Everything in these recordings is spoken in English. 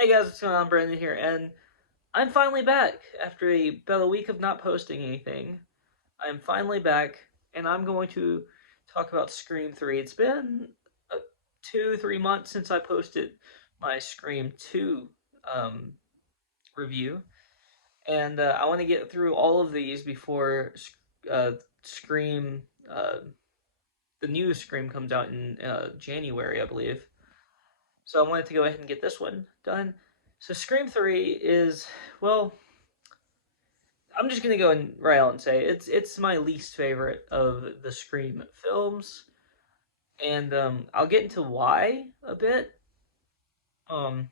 Hey guys, what's going on? Brandon here, and I'm finally back after about a week of not posting anything. I'm finally back, and I'm going to talk about Scream 3. It's been 2, 3 months since I posted my Scream 2 um, review, and I want to get through all of these before Scream, the new Scream comes out in January, I believe. So I wanted to go ahead and get this one done. So Scream 3 is, well, I'm just gonna go and right out and say it's my least favorite of the Scream films, and I'll get into why a bit. Um,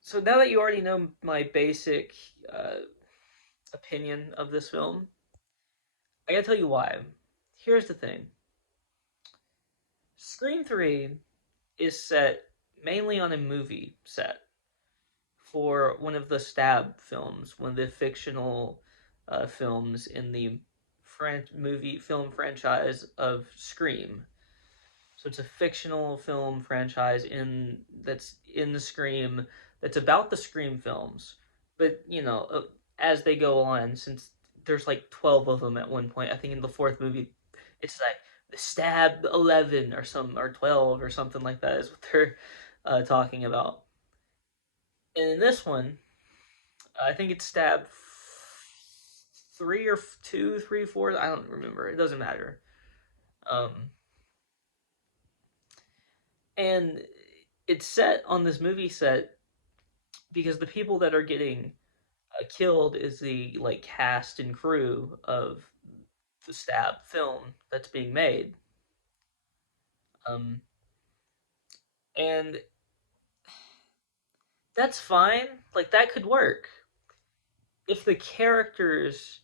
so now that you already know my basic uh, opinion of this film, I gotta tell you why. Here's the thing: Scream 3 is set mainly on a movie set for one of the Stab films, one of the fictional films in the movie film franchise of Scream. So it's a fictional film franchise in that's in the Scream that's about the Scream films, but as they go on, since there's like 12 of them at one point. I think in the fourth movie, it's like the Stab 11 or 12 or something like that is what they're talking about. And in this one, I think it's Stab three or two, three, four. I don't remember. It doesn't matter. Um, and it's set on this movie set because the people that are getting killed is the like cast and crew of the Stab film that's being made. Um, and that's fine. Like that could work if the characters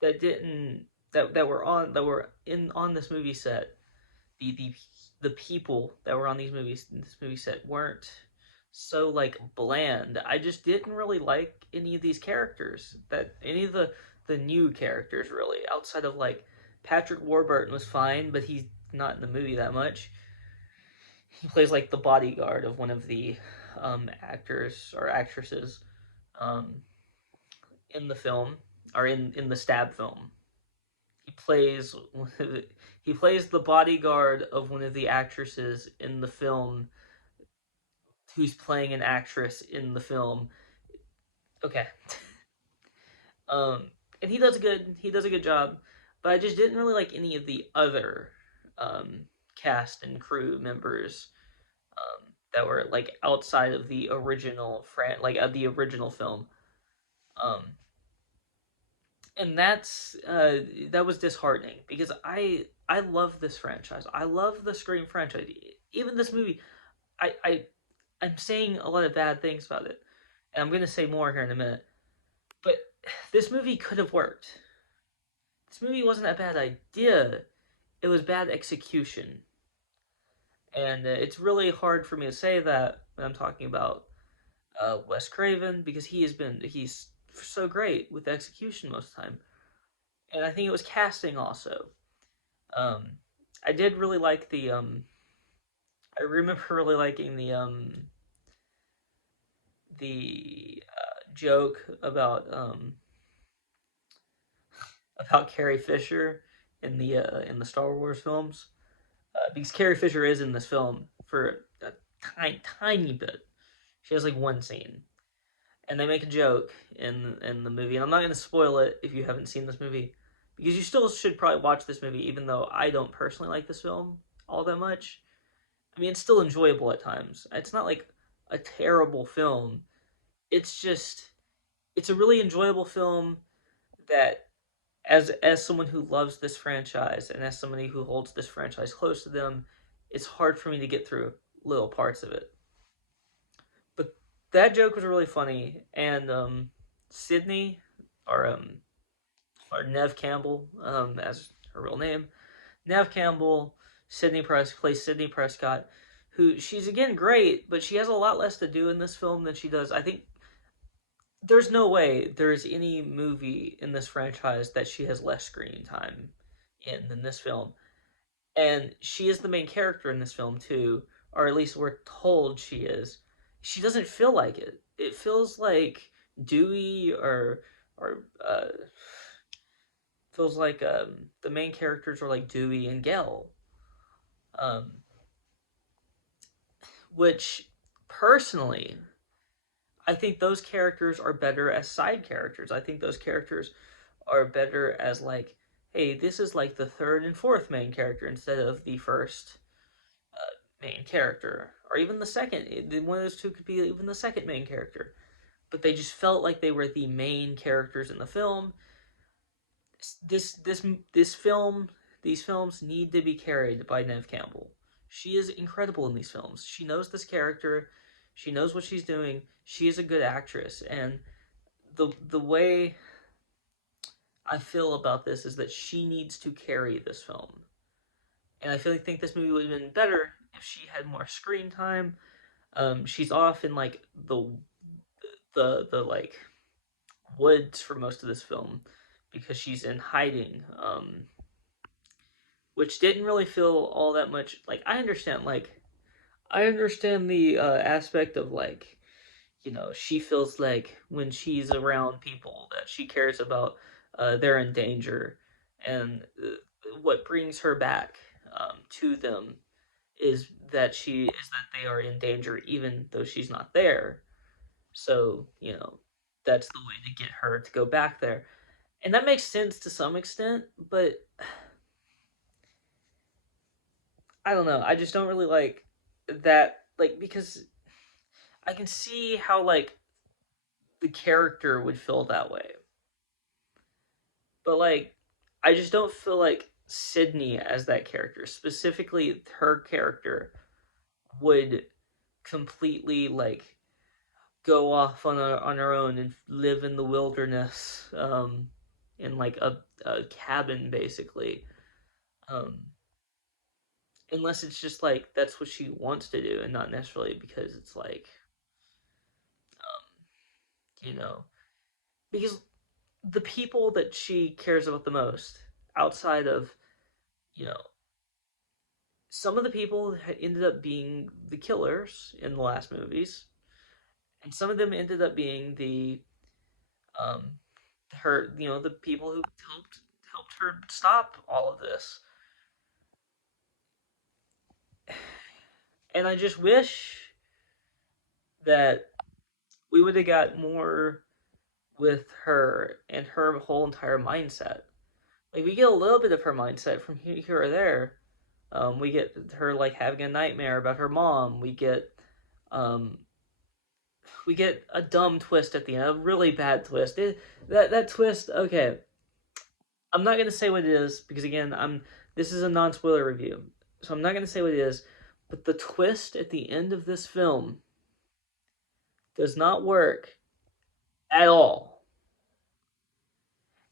that didn't that were in on this movie set, the the the people that were on this movie set weren't so like bland. I just didn't really like any of these characters, that any of the new characters really, outside of like Patrick Warburton was fine, but he's not in the movie that much. He plays like the bodyguard of one of the actors or actresses um, in the film, or in the Stab film. He plays he plays the bodyguard of one of the actresses in the film, who's playing an actress in the film. Okay. um and he does a good job, but I just didn't really like any of the other cast and crew members that were like outside of the original the original film. Um and that was disheartening because I love this franchise. I love the Scream franchise. Even this movie, I I'm saying a lot of bad things about it, and I'm gonna say more here in a minute. But this movie could have worked. This movie wasn't a bad idea. It was bad execution, and it's really hard for me to say that when I'm talking about Wes Craven, because he's so great with execution most of the time, and I think it was casting also. Um, I did really like the I remember really liking the joke about Carrie Fisher in the Star Wars films, because Carrie Fisher is in this film for a tiny bit. She has like one scene, and they make a joke in the movie. And I'm not going to spoil it if you haven't seen this movie, because you still should probably watch this movie, even though I don't personally like this film all that much. I mean, it's still enjoyable at times. It's not like a terrible film. It's just it's a really enjoyable film that, as someone who loves this franchise and as somebody who holds this franchise close to them, it's hard for me to get through little parts of it. But that joke was really funny, and Sydney, or or Nev Campbell, as her real name, Nev Campbell, plays Sydney Prescott, who she's again great, but she has a lot less to do in this film than she does. I think there's no way there's any movie in this franchise that she has less screen time in than this film. And she is the main character in this film too, or at least we're told she is. she doesn't feel like it. It feels like Dewey or feels like the main characters are like Dewey and Gale, um, which personally I think those characters are better as side characters. I think those characters are better as like, hey, this is like the third and fourth main character instead of the first main character, or even the second. One of those two could be even the second main character. But they just felt like they were the main characters in the film. This this this film, these films need to be carried by Neve Campbell. She is incredible in these films. She knows this character. She knows what she's doing. She is a good actress, and the way I feel about this is that she needs to carry this film. And I think this movie would have been better if she had more screen time. She's off in like the like woods for most of this film because she's in hiding, which didn't really feel all that much like. I understand the aspect of like, she feels like when she's around people that she cares about, they're in danger, and what brings her back to them is that they are in danger even though she's not there. So, that's the way to get her to go back there. And that makes sense to some extent, but I don't know. I just don't really like that, like, because I can see how, like, the character would feel that way. But, like, I just don't feel like Sydney as that character, specifically her character, would completely, like, go off on her own and live in the wilderness, in like a cabin basically, um, unless it's just like that's what she wants to do and not necessarily because it's like, you know, because the people that she cares about the most outside of, you know, some of the people ended up being the killers in the last movies, and some of them ended up being the um her, the people who helped her stop all of this. And I just wish that we would have got more with her and her whole entire mindset. Like we get a little bit of her mindset from here or there. We get her like having a nightmare about her mom. Um, we get a dumb twist at the end, a really bad twist. That twist. Okay, I'm not gonna say what it is because again, this is a non-spoiler review, so I'm not gonna say what it is. But the twist at the end of this film does not work at all.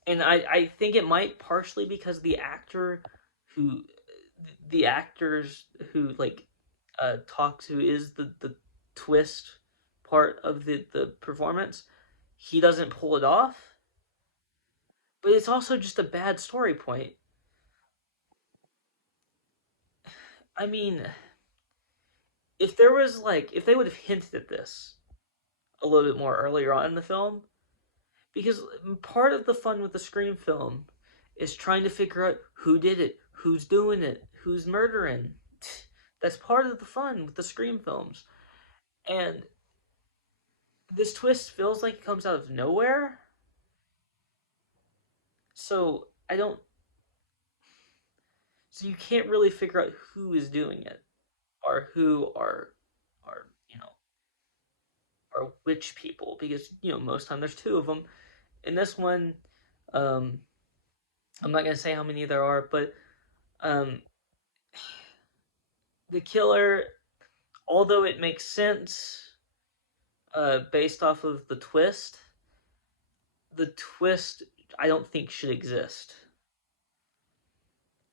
And I think it might partially because who the actors who like talks who is the twist part of the performance, he doesn't pull it off. But it's also just a bad story point. I mean, if they would have hinted at this a little bit more earlier on in the film, because part of the fun with the Scream film is trying to figure out who did it, who's doing it, who's murdering. That's part of the fun with the Scream films. And this twist feels like it comes out of nowhere. So I don't. So you can't really figure out who is doing it, or who are are which people, because most time there's two of them. In this one, um, I'm not gonna say how many there are, but um, the killer, although it makes sense, based off of the twist I don't think should exist.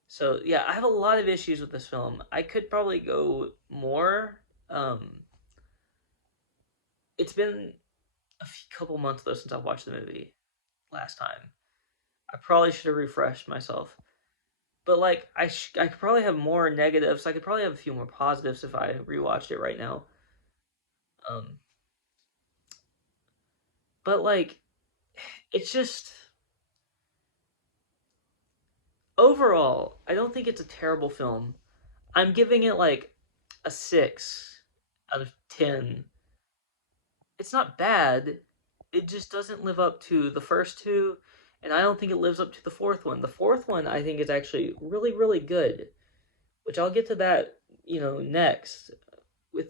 So yeah, I have a lot of issues with this film. I could probably go more. It's been couple months though since I watched the movie last time. I probably should have refreshed myself. But like I could probably have more negatives. I could probably have a few more positives if I rewatched it right now. Um, but like, it's just overall, I don't think it's a terrible film. I'm giving it like a 6 out of 10. It's not bad. It just doesn't live up to the first two, and I don't think it lives up to the fourth one. The fourth one I think is actually really, really good, which I'll get to that, next with,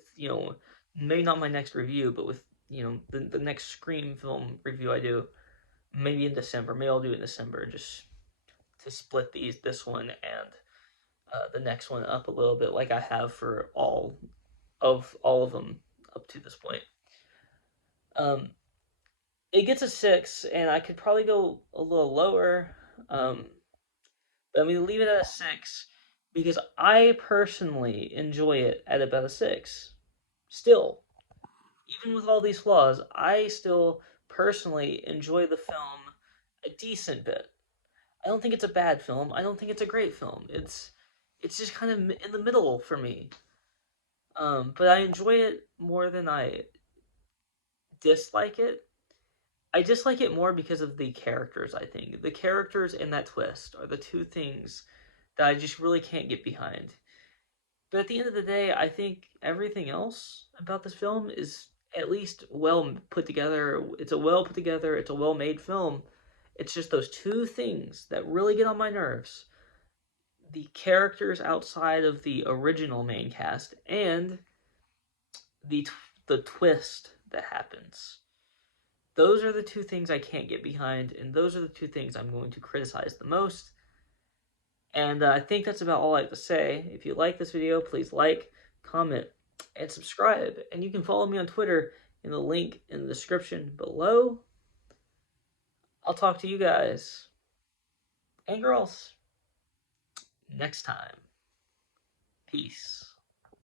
maybe not my next review, but with, the next Scream film review I do, maybe in December. Maybe I'll do it in December just to split this one and the next one up a little bit, like I have for all of them up to this point. Um, it gets a 6, and I could probably go a little lower. But I'm going to leave it at a 6 because I personally enjoy it at about a 6. Still, even with all these flaws, I still personally enjoy the film a decent bit. I don't think it's a bad film. I don't think it's a great film. It's just kind of in the middle for me. But I enjoy it more than I dislike it. I dislike it more because of the characters, I think. The characters and that twist are the two things that I just really can't get behind. But at the end of the day, I think everything else about this film is at least well put together. It's a well put together, it's a well made film. It's just those two things that really get on my nerves: the characters outside of the original main cast and the the twist that happens. Those are the two things I can't get behind, and those are the two things I'm going to criticize the most. And I think that's about all I have to say. If you like this video, please like, comment, and subscribe. And you can follow me on Twitter in the link in the description below. I'll talk to you guys and girls next time. Peace.